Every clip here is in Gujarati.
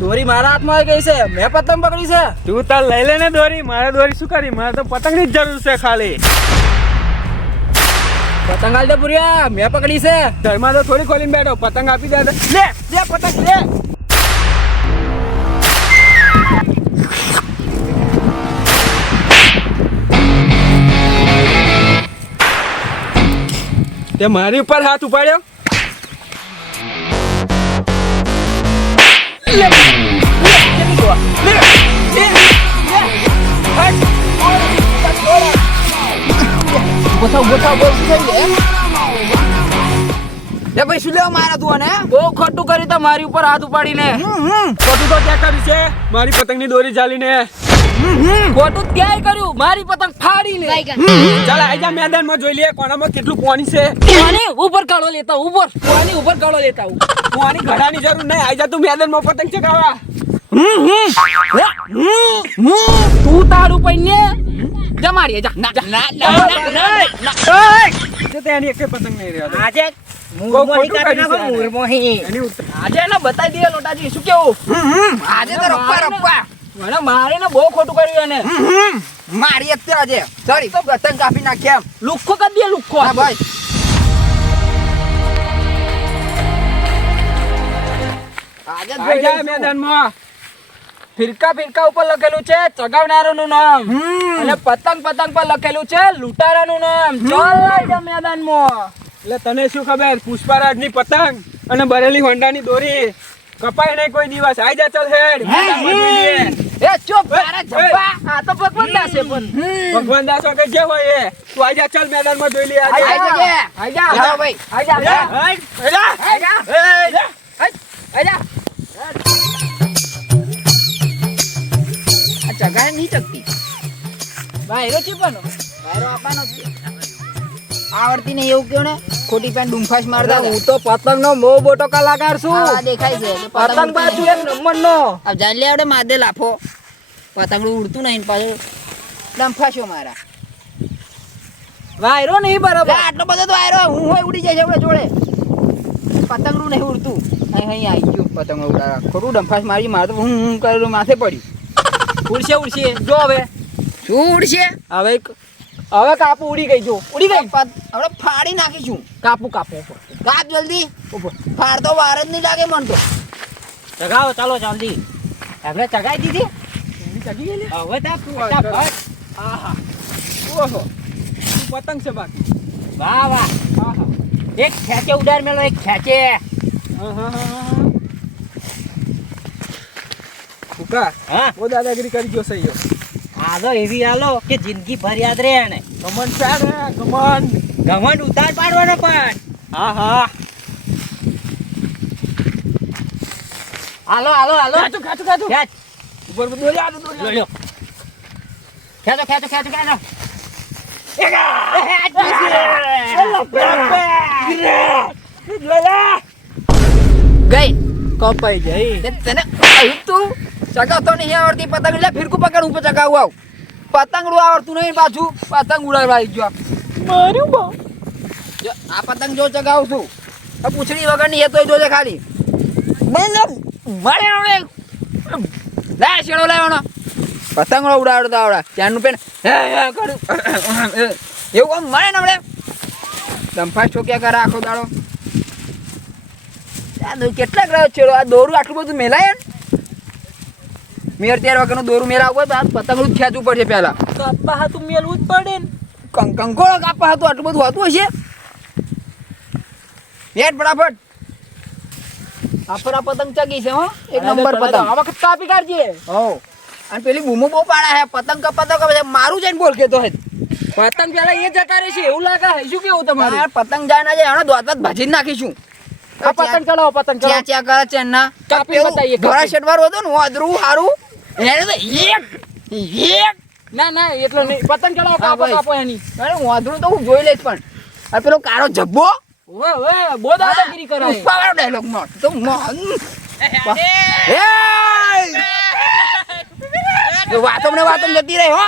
દોરી મારા હાથમાં આવી ગઈ છે. મેં પતંગ પકડી છે. તું તાર લઈ લે ને દોરી. મારે દોરી શું કરી મારે તો પતંગની જ જરૂર છે ખાલી. પતંગ હાલ દે પુરિયા મેં પકડી છે. ઘરમાં તો થોડી ખોલીને બેઠો. પતંગ આપી દે. લે લે પતંગ લે. તે મારી ઉપર હાથ ઉપાડ્યો? લે ભાઈ શું લેવા મારા તું અને બહુ ખોટું કર્યું તો મારી ઉપર હાથ ઉપાડીને. ખોટું તો ત્યાં કર્યું છે? મારી પતંગની દોરી ચાલીને. ખોટું ક્યાંય કર્યું? મારી પતંગ ફાડીને. ચાલ આજા મેદાનમાં જોઈ લે કોણામાં કેટલું પાણી છે. પાણી? ઉપર કાળો લેતા ઉપર. પાણી ઉપર કાળો લેતા હું પાણી ઘડાની જરૂર નહીં. આજા તું મેદાનમાં પતંગ ચગાવા. તું તારું પૈને જા મારી જા ના. ના ના ના જો તે એની એકે પતંગ નહીં રહ્યો આજે. આજે ના બતાવી દે લોટાજી શું કેવું? આજે તો રપ્પા રપ્પા મને મારે ને બહુ ખોટું કર્યું એને. મારી અત્યારે આજે. સોરી તો પતંગ કાપી નાખ્યા એમ. લુખ્ખો કરી દે લુખ્ખો હા ભાઈ. આજે જોઈ આજા મેદાનમાં. ફિરકા ફિરકા ઉપર લખેલું છે ચગાવનારાનું નામ. હમ. અને પતંગ પતંગ પર લખેલું છે લૂંટારાનું નામ. ચાલ મેદાનમાં. એટલે તને શું ખબર? પુષ્પારાજની પતંગ અને બરેલી હોન્ડાની દોરી. કપાય નહીં કોઈ દિવસ આઈ જા ચલ હેડ. એ ચૂપ તારા જબ્બા. આ તો ભગવાન દાસે પણ. ભગવાન દાસો કે જે હોય એ. તું આઈ જા ચલ મેદાનમાં જોઈ આજે. આઈ જજે. આજા ચાલો ભાઈ. આઈ જા, આઈ જા. આઈ જા. આઈ જા. આઈ જા. આ ચગાય નહીં ચકતી ભાઈ રો ચીપનો ભાઈરો આપવાનો છે. આવડતી નહીં એવું કયો ને? ખોટી પેન ડુંફાશ મારતા હું તો પતંગ નો મો બોટો કલાકાર છું. દેખાય છે. પતંગ બાજુ એક નંબર નો આ જાલી આવડે માદે લાફો. પતંગડું ઉડતું નહીં પાછું. ડંફાશો મારા. વાયરો નહીં લે, બરાબર આટલો બધો તો આયરો હું હોય ઉડી જાય છે જોડે. પતંગડું નહીં ઉડતું. અહીં અહીં આવી ગયું પતંગ ઉડાડવા. ખોટું ડંફાસ મારી મારે તો હું હું કરેલું માથે પડ્યું. ઉડશે ઉડશે. જો હવે. શું ઉડશે? હવે હવે કાપુ ઉડી ગઈ જો. ઉડી ગઈ? હવે ફાડી નાખીશું. કાપુ કાપુ. કાપ જલ્દી. ફાડતો વાર જ નહીં લાગે મન તો. ચગાવો ચાલો જલ્દી આપણે ચગાવી દીધી? ચગી ગઈ હવે તા આહા. ઓહો. પતંગ છે બાકી? વાહ વાહ. આહા. એક ખેંચે ઉડાર મેલો એક ખેંચે. હા હા હા દાદાગીરી કરી ગયો સહીઓ. આ એવી આલો કે જિંદગી ભર યાદ રહે એને. ગમન ચાલે ગમન. ગમન ઉતાર પાડવાનો પણ. હા હા. હાલો હાલો હાલો. ખાચું ખાચું ખાચું ખેંચ ઉપર દોરી આલો દોરી લો આડું. ખેંચો ખેંચો ખેંચો ખેંચો. ગઈ. કપાઈ જાય. તે તને કહ્યું તું? ચગાવતો નહીં આવડતી પતંગ. એટલે ફિરકું પકડ ઉપર ચગાવું આવ. પતંગડું આવડતું નહીં પાછું પતંગ ઉડાડવા આવી ગયો મારું બા. જો આ પતંગ જો ચગાવું છું પૂછડી વગરની એ તોય જોજે ખાલી. બંધ મળે આવડે લે શેડો લાવવાનો પતંગડો ઉડાડતો આવડે. ત્યાંનું પેન હે હે કરું. એવું આમ મળે ને હમણે? દંફા છોક્યા કરે આખો દાડો. કેટલાક રહ્યો છેડો આ દોરું આટલું બધું મેલાય ને? મેર ત્યાર વાગ્યાનું દોરું મેલાવું હોય તો આ પતંગડું જ ખેંચવું પડશે પહેલાં. કાપા હાથું મેલવું જ પડે ને. કંકોળો કાપવા હાથું આટલું બધું હોતું હશે? હેડ ફટાફટ. આપણા પતંગ ચગી છે હો. એક નંબર પતંગ. આ વખત કાપી કાઢજે. હો અને પેલી બૂમો બહુ પાડા હે પતંગ કપાતો કે પછી મારું જઈને બોલ કેતો હે પતંગ પેલા એ જતા રહેશે એવું લાગે હે શું કેવું તમારું? પતંગ જાય ના જાય. એનો દોતત ભાજી નાખીશું. આ પતંગ ચલાવો પતંગ ચ્યા ચલાવો. ચ્યા કરે છે ના કાપી બતાઈએ ઘરા શેડવાર હતો ને વાદરું હારું. તો એક ના ના એટલો નહીં. પતંગ ચડાવો હા, કાપો કાપો એની. અરે વાદરું તો હું જોઈ લઈશ પણ. પેલો કાળો જબ્બો? ઓવે ઓવે બહુ દાદાગીરી કરાય. ઉપાવાળો ડાયલોગમાં. તો મોહન. વાતો ને વાતો જતી રહી હો.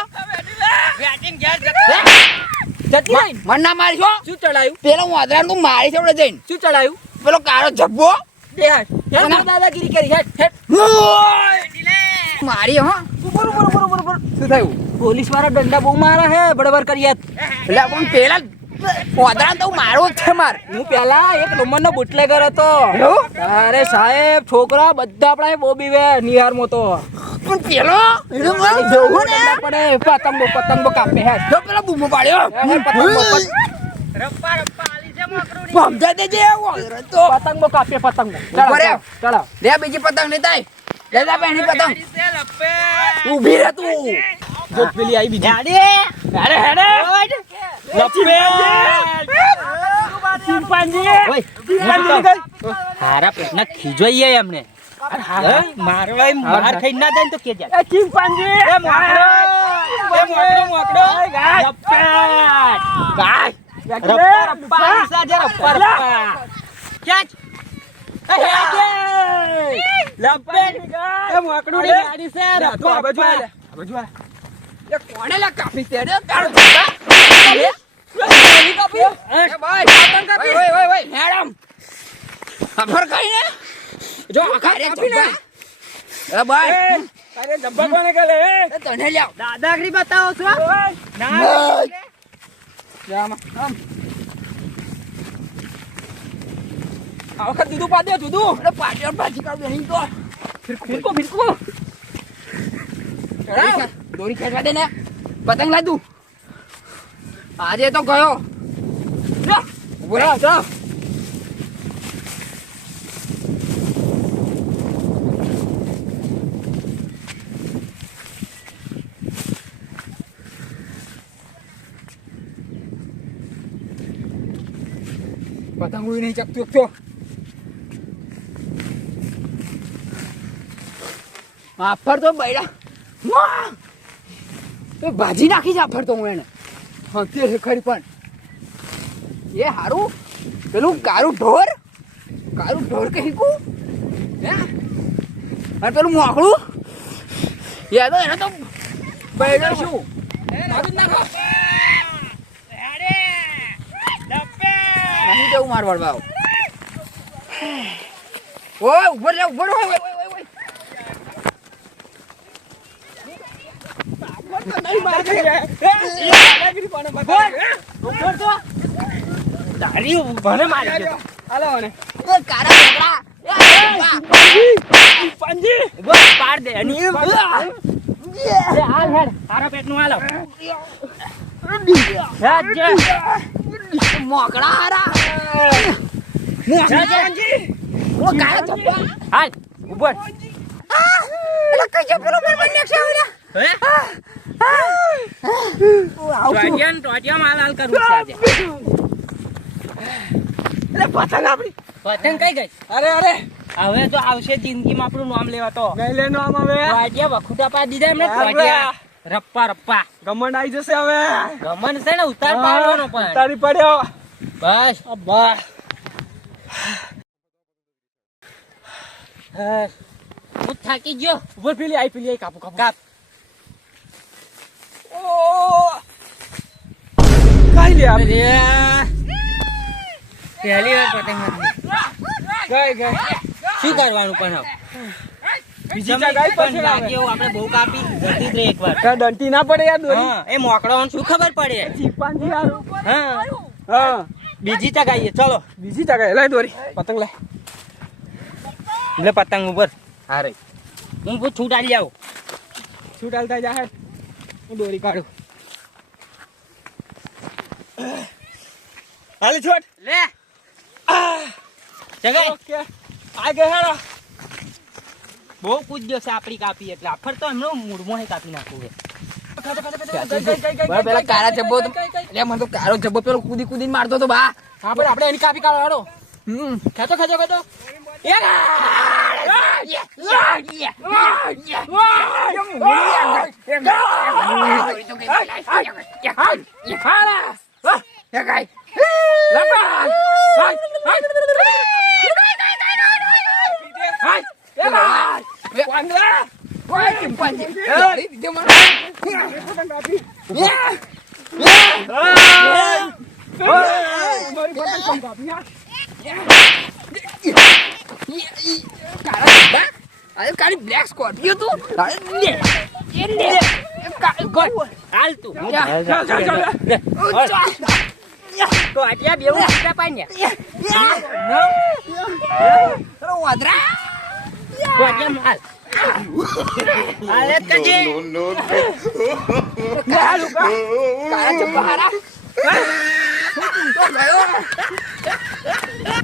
જતી રહી. મન ના મારી છો? શું ચડાયું? પેલો વાદરા તું મારી છે જઈને. શું ચડાયું? પેલો કાળો જબ્બો? દે હેડ. હેડ, દાદાગીરી કરી હેડ હેડ. મારી હો. ઉપર ઉપર ઉપર ઉપર ઉપર શું થયું? પોલીસવાળા દંડા બહુ મારા હે બરાબર કરી યાદ એટલે પણ પેલા પોદરા તો મારો જ છે માર. હું પેલા એક નંબરનો બુટલેગર હતો. અરે સાહેબ છોકરા બધા આપણા બહુ બીવે નિહારમાં તો. પણ પેલો? જોવું ને પડે પતંગો પતંગો કાપે હેડ. જો પેલો બૂમો પાડ્યો. રપ્પા પત- સમજાય દેજે એવો તો. પતંગો કાપે પતંગો ઊભો ચલો લે બીજી પતંગ નહીં થાય. લે જા પતંગ. ઊભી રહે તું. જો પેલી આવી બીજી. હેડે હેડે હારા પેટના ખીજવાઈએ એમને. મારવા માર ખાઈ ના જાય તો કે જાય. એ ચિંપાંજી. એ મોકડો એ મોકડો મોકડો ગાય. રપ્પા લા. કાપી મેડમ. ખબર કઈ ને? જો ને ડબ્બા કોને તને દાદાગીરી બતાવો છો? આ વખત દૂધું પાડે દૂધું અરે પાછળ પાછી કાઢ નહીં તો. ફિરકો ફિરકો દોરી ખેંચવા દે ને. પતંગ લાદું. આજે તો ગયો. લો, પતંગ ઉડી નહીં ચકતું એકતો આફર તો બૈરા! એ ભાજી નાખી છે આફર તો હું એને હા તે છે ખરી પણ એ હારું પેલું કારું ઢોર કારું ઢોર કે હીકું હે અને પેલું મોકળું યાદ એને તો બૈરો શું નાખી જ નાખો નહીં જવું માર વળવા ઓય ઊભો રે ઊભો રે ઓય ઓય ઓય ઓય તારી ભલે મારી ગયો હાલો મને. એ કારા ઝઘડા પાંજી. બસ પાડ દે હાલ હેડ તારા પેટનું હાલો. મોકળા હારા ઓ કાળા ચપ્પા હાલ ઉપર એટલે કઈ છે? ઓલા હે? ટોટિયાન ટોટિયા માલ હાલ કરવું છે આજે. એટલે પતંગ આપડી પતંગ કઈ ગઈ? અરે અરે. હવે તો આવશે જિંદગીમાં આપણું નામ લેવા તો. ગઈ લેનો આમ હવે. ટોટિયા વખુટા પા દીધા એમને. ટોટિયા રપ્પા રપ્પા. ગમંડ આવી જશે હવે. ગમન છે ને ઉતાર પાડવાનો પણ. ઉતારી પડ્યો. બસ. અબ્બા હું. થાકી ગયો. ઉપર પેલી આઈ પેલી આઈ કાપુ કાપુ. કાપ. ઓ. કાઈ લે આપ પહેલી વાર પતંગ ગઈ ગઈ શું કરવાનું પણ હવે? બીજી જગ્યાએ પણ પછી લાગે એવું આપણે બહુ કાપી જતી જ રહે એકવાર. કા દંતી ના પડે યાર દોરી. હા એ મોકળાઓને શું ખબર પડે? ચીપાંજી હારું હા. હા. બીજી ચગાઈએ ચલો. બીજી જગ્યાએ લઈ દોરી. પતંગ લે લે પતંગ ઉપર. હા રે. હું બહુ છૂટ આલી આવું છૂટ ડાલતા જા હેડ. હું દોરી કાઢું. હાલ છોટ લે. ચગાઈ ઓકે આ હેડો. બહુ કૂદ્યો છે આપણી કાપી એટલે આફર તો એમનો મૂળમાં હે કાપી નાખવું છે પેલા કારા જબ્બો એટલે મને તો કાળો જબ્બો પેલો કૂદી કૂદીને મારતો તો બા. હા પણ આપણે એની કાપી કાઢો હાડો હમ ખેંચો ખેંચો ખેંચો. મારી પતંગ કાપી હા કાળા ડબ્બા? અરે કાળી બ્લેક સ્કોર્પિયો તું અરે લે એ લે એ કા- ગોળ. હાલ તું હું યા. ચાલ ચાલ ચાલ તો આટલા બેવું સીધા પાડ્યા. અરે વાંદરા. તો આટલા માલ. હાલે જ કરજે. કાળા લુગડા, કાળા ચપ્પા હારા. તો ગયો